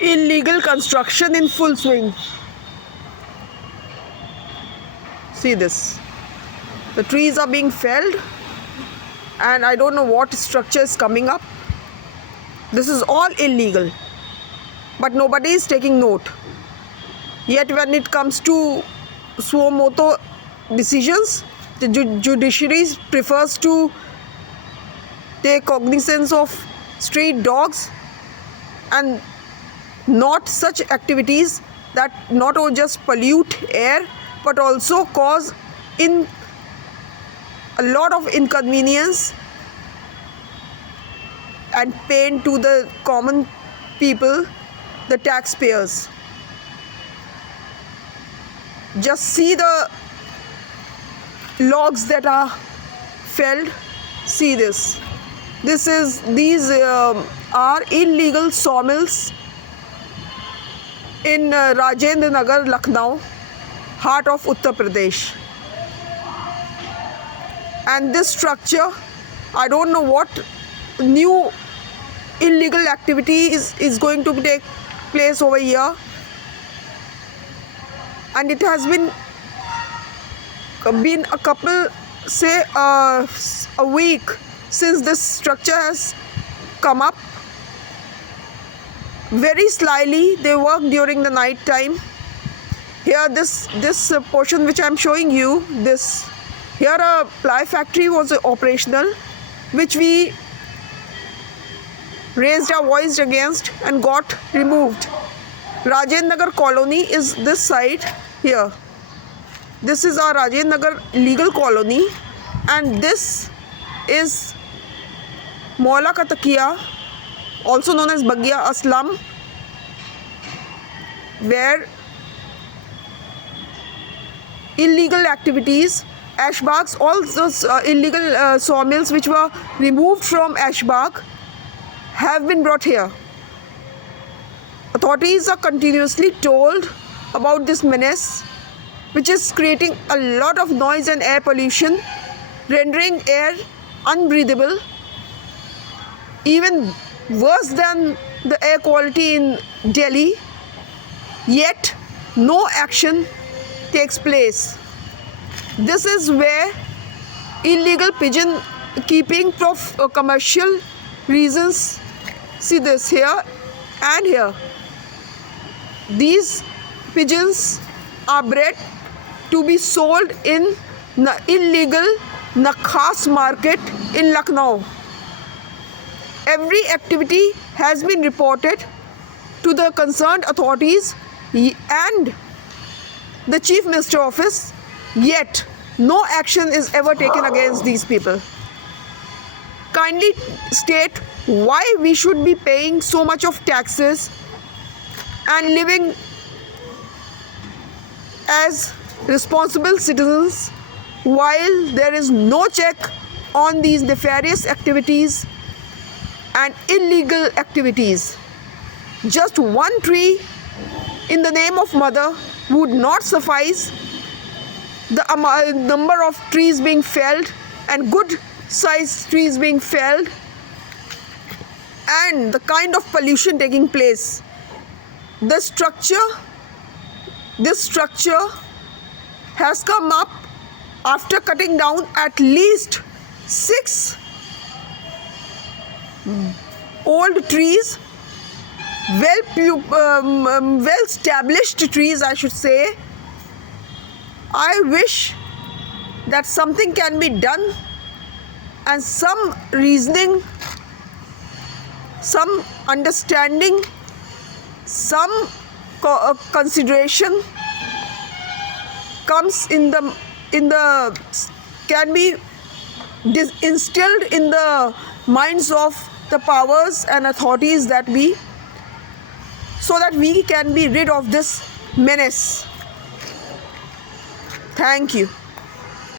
Illegal construction in full swing. See this. The trees are being felled and I don't know what structure is coming up. This is all illegal. But nobody is taking note. Yet when it comes to suo motu decisions, the judiciary prefers to take cognizance of street dogs and not such activities that not only just pollute air but also cause a lot of inconvenience and pain to the common people, the taxpayers. Just see the logs that are felled. See this. These are illegal sawmills in Rajendra Nagar, Lucknow, heart of Uttar Pradesh. And this structure, I don't know what new illegal activity is going to take place over here. And it has been a couple, say a week since this structure has come up. Very slyly they work during the night time. Here this portion which I am showing you, here a ply factory was operational, which we raised our voice against and got removed. Rajendra Nagar colony is this side here. This is our Rajendra Nagar legal colony, and this is Maula Ka Takiya, also known as Baghiya, a slum where illegal activities, Ashbags, all those illegal sawmills which were removed from Ashbag have been brought here. Authorities are continuously told about this menace, which is creating a lot of noise and air pollution, rendering air unbreathable, even worse than the air quality in Delhi. Yet no action takes place. This is where illegal pigeon keeping for commercial reasons. See this here and here. These pigeons are bred to be sold in the illegal Nakhas market in Lucknow. Every activity has been reported to the concerned authorities and the Chief Minister office, yet no action is ever taken against these people. Kindly state why we should be paying so much of taxes and living as responsible citizens while there is no check on these nefarious activities and illegal activities. Just one tree in the name of mother would not suffice. The number of trees being felled and good sized trees being felled and the kind of pollution taking place. This structure has come up after cutting down at least 6 old trees, well established trees, I should say. I wish that something can be done and some reasoning, some understanding, some consideration comes can be instilled in the minds of the powers and authorities that be, so that we can be rid of this menace. Thank you.